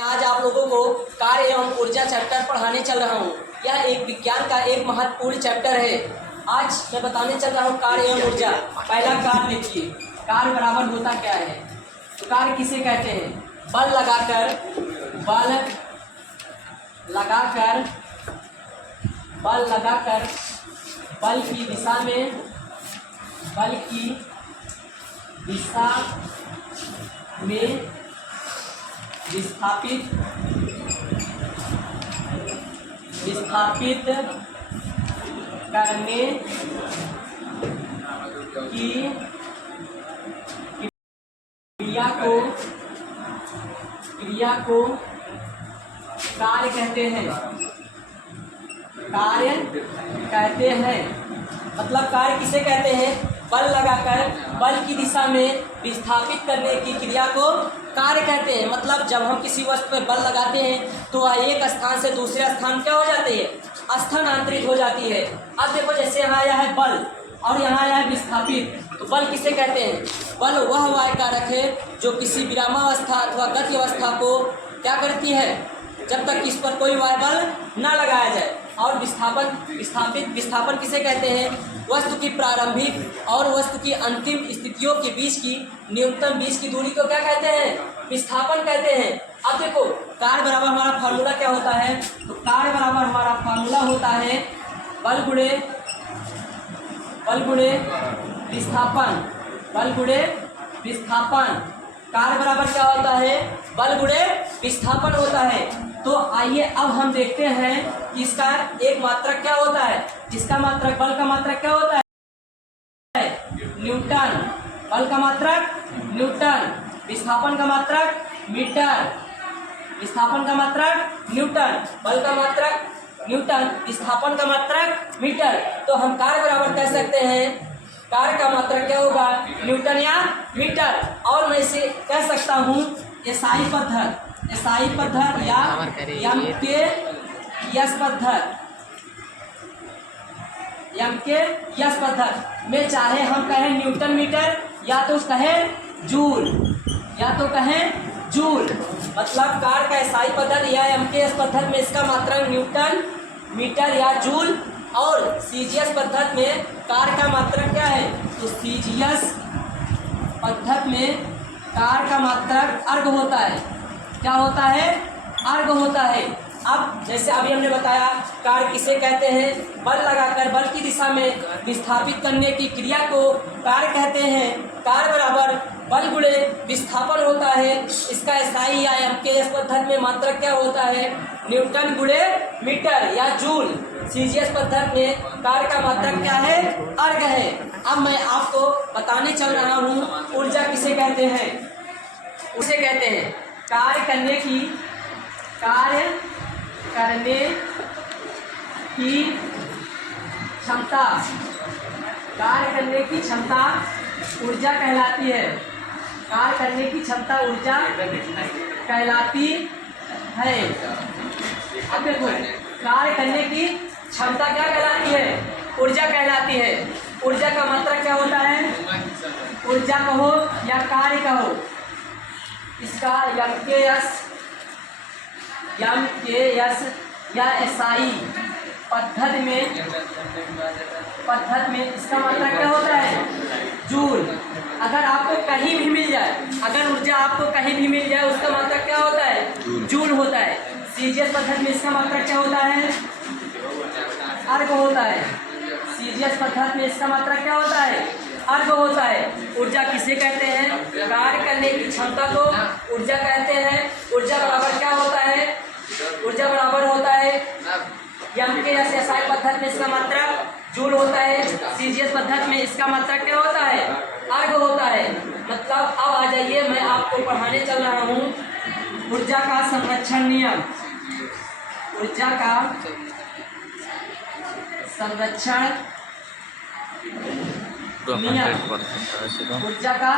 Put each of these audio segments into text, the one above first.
आज आप लोगों को कार्य एवं ऊर्जा चैप्टर पढ़ाने चल रहा हूँ। यह एक विज्ञान का एक महत्वपूर्ण चैप्टर है। आज मैं बताने चल रहा हूँ कार्य एवं ऊर्जा। पहला कार्य देखिए, कार्य बराबर होता क्या है। तो कार्य किसे कहते हैं? बल लगाकर बल की दिशा में विस्थापित करने की क्रिया को कार्य कहते हैं। मतलब कार्य किसे कहते हैं? बल लगाकर बल की दिशा में विस्थापित करने की क्रिया को कार्य कहते हैं। मतलब जब हम किसी वस्तु पर बल लगाते हैं तो वह एक स्थान से दूसरे स्थान क्या हो जाती है? स्थानांतरित हो जाती है। अब देखो, जैसे यहाँ आया है बल और यहाँ आया है विस्थापित, तो बल किसे कहते हैं? बल वह वायु कारक है जो किसी विरामावस्था अथवा गति अवस्था को क्या करती है, जब तक इस पर कोई वायु बल न लगाया जाए। और विस्थापन किसे कहते हैं? वस्तु की प्रारंभिक और वस्तु की अंतिम स्थितियों के बीच की न्यूनतम बीच की दूरी को क्या कहते हैं? विस्थापन कहते हैं। अब देखो, कार्य बराबर हमारा फार्मूला क्या होता है? तो कार्य बराबर हमारा फार्मूला होता है बल गुणे विस्थापन। कार्य बराबर क्या होता है? बल गुणे विस्थापन होता है। तो आइए अब हम देखते हैं कि इसका एक मात्रक क्या होता है। इसका मात्रक, बल का मात्रक क्या होता है? न्यूटन। बल का मात्रक न्यूटन, विस्थापन का मात्रक मीटर। विस्थापन का मात्रक न्यूटन, बल का मात्रक न्यूटन, विस्थापन का मात्रक मीटर। तो हम कार्य बराबर कह सकते हैं, कार्य का मात्रक क्या होगा? न्यूटन या मीटर। और मैं इसे कह सकता हूँ एसआई पद्धत या एमकेएस पद्धत में, चाहे हम कहें न्यूटन मीटर या तो कहें जूल। मतलब कार्य का एसआई पद्धत या एमकेएस पद्धत में इसका मात्रक न्यूटन मीटर या जूल, और सीजीएस पद्धत में कार्य का मात्रक क्या है? तो सीजीएस पद्धत में कार्य का मात्रक अर्घ होता है। क्या होता है? अर्घ होता है। अब जैसे अभी हमने बताया, कार्य किसे कहते हैं? बल लगाकर बल की दिशा में विस्थापित करने की क्रिया को कार्य कहते हैं। कार्य बराबर बल गुणे विस्थापन होता है। इसका एसआई या एमकेएस पद्धत में मात्रक क्या होता है? न्यूटन गुणे मीटर या जूल। सीजीएस पद्धत में कार्य का मात्रक क्या है? अर्घ है। अब मैं आपको बताने चल रहा हूँ ऊर्जा किसे कहते हैं। उसे कहते हैं कार्य करने की क्षमता। कार्य करने की क्षमता ऊर्जा कहलाती है। कार्य करने की क्षमता ऊर्जा कहलाती है। अब देखो, कार्य करने की क्षमता क्या कहलाती है? ऊर्जा कहलाती है। ऊर्जा का मात्रक क्या होता है? ऊर्जा कहो या कार्य कहो, इसका एमकेएस या एसआई पद्धत में इसका मात्रक क्या होता है? जूल। अगर आपको कहीं भी मिल जाए, अगर ऊर्जा आपको कहीं भी मिल जाए, उसका मात्रक क्या होता है? जूल होता है। सीजीएस पद्धत में इसका मात्रक क्या होता है? अर्घ होता है। सीजीएस पद्धत में इसका मात्रक क्या होता है? अर्घ होता है। ऊर्जा किसे कहते हैं? कार्य करने की क्षमता को ऊर्जा कहते हैं। ऊर्जा बराबर क्या होता है? ऊर्जा बराबर होता है एमकेएस एसआई पद्धत में इसका मात्रक जूल होता है। सीजीएस पद्धत में इसका मात्रक क्या होता है? अर्घ होता है। मतलब अब आ जाइए, मैं आपको पढ़ाने चल रहा हूँ ऊर्जा का संरक्षण नियम। ऊर्जा का संरक्षण नियम। ऊर्जा का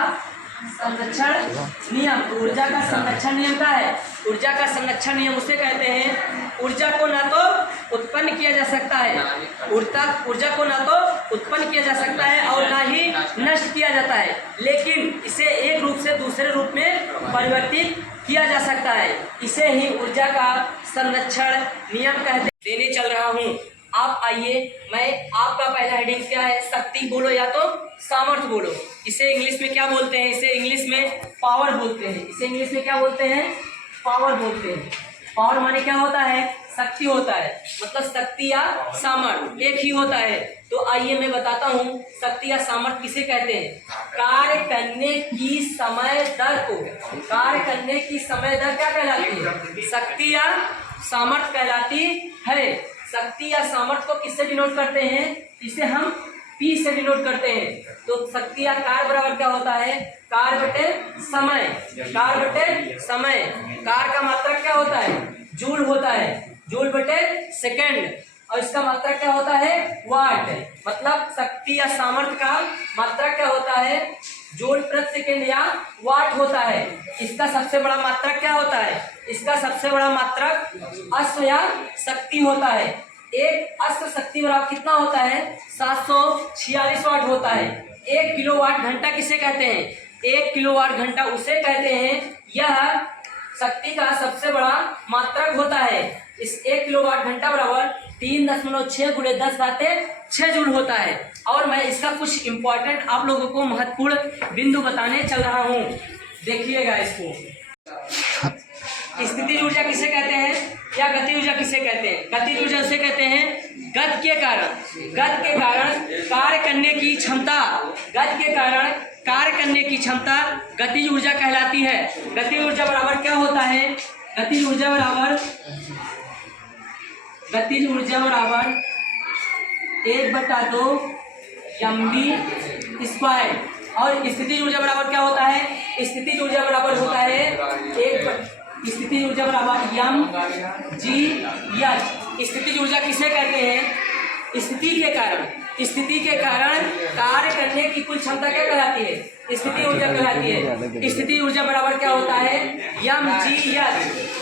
संरक्षण नियम। ऊर्जा का संरक्षण नियम क्या है? ऊर्जा का संरक्षण नियम उसे कहते हैं ऊर्जा को ना तो उत्पन्न किया जा सकता है, ऊर्जा को ना तो उत्पन्न किया जा सकता है और ना ही नष्ट किया जाता है, लेकिन इसे एक रूप से दूसरे रूप में परिवर्तित किया जा सकता है। इसे ही ऊर्जा का संरक्षण नियम कहते देने चल रहा हूँ। आप आइए, मैं आपका पहला हेडिंग क्या है? शक्ति बोलो या तो सामर्थ्य बोलो। इसे इंग्लिश में क्या बोलते हैं? इसे इंग्लिश में पावर बोलते हैं। इसे इंग्लिश में क्या बोलते हैं? पावर बोलते हैं। पावर माने क्या होता है? शक्ति होता है, मतलब शक्ति या सामर्थ्य एक ही होता है। तो आइए मैं बताता हूँ शक्ति या सामर्थ्य किसे कहते हैं। कार्य करने की समय दर को, कार्य करने की समय दर क्या कहलाती है? शक्ति या सामर्थ्य कहलाती है। शक्ति या सामर्थ्य को किससे डिनोट करते हैं? इसे हम P से डिनोट करते हैं। तो शक्ति या कार्य बराबर क्या होता है? कार्य बटे समय, कार्य बटे समय। कार्य का मात्रक क्या होता है? जूल होता है, जूल बटे सेकंड। और इसका मात्रक क्या होता है? वाट। मतलब शक्ति या सामर्थ्य का मात्रक क्या होता है? जूल प्रति सेकंड या वाट होता है। इसका सबसे बड़ा मात्रक क्या होता है? इसका सबसे बड़ा मात्रक अश्व या शक्ति होता है। एक अश्व शक्ति बराबर कितना होता है? 746 वाट होता है। 1 किलोवाट घंटा किसे कहते हैं? 1 किलोवाट घंटा उसे कहते हैं, यह शक्ति का सबसे बड़ा मात्रक होता है। इस 1 किलोवाट घंटा बराबर 3.6 × 10⁻6 जूल होता है। और मैं इसका कुछ इंपॉर्टेंट आप लोगों को महत्वपूर्ण बिंदु बताने चल रहा हूँ, देखिएगा इसको। स्थितिज ऊर्जा किसे कहते हैं या गति ऊर्जा किसे कहते हैं? गतिज ऊर्जा उसे कहते हैं गति के कारण कार्य करने की क्षमता, गति के कारण कार्य करने की क्षमता गतिज ऊर्जा कहलाती है। गतिज ऊर्जा बराबर क्या होता है? गतिज ऊर्जा बराबर 1/2 mv²। और स्थितिज ऊर्जा बराबर क्या होता है? स्थितिज ऊर्जा बराबर होता है स्थितिज ऊर्जा बराबर mgh। स्थितिज ऊर्जा किसे कहते हैं? स्थिति के कारण कार्य करने की कुल क्षमता क्या कहलाती है? स्थिति ऊर्जा कहलाती है। स्थिति ऊर्जा बराबर क्या होता है? mgh।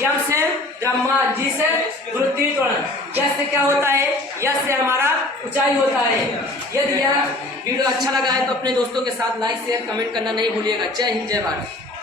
m से द्रव्यमान, g से गुरुत्वीय त्वरण, h से क्या होता है? h से हमारा ऊंचाई होता है। यदि यह वीडियो अच्छा लगा है तो अपने दोस्तों के साथ लाइक शेयर कमेंट करना नहीं भूलिएगा। जय हिंद, जय भारत।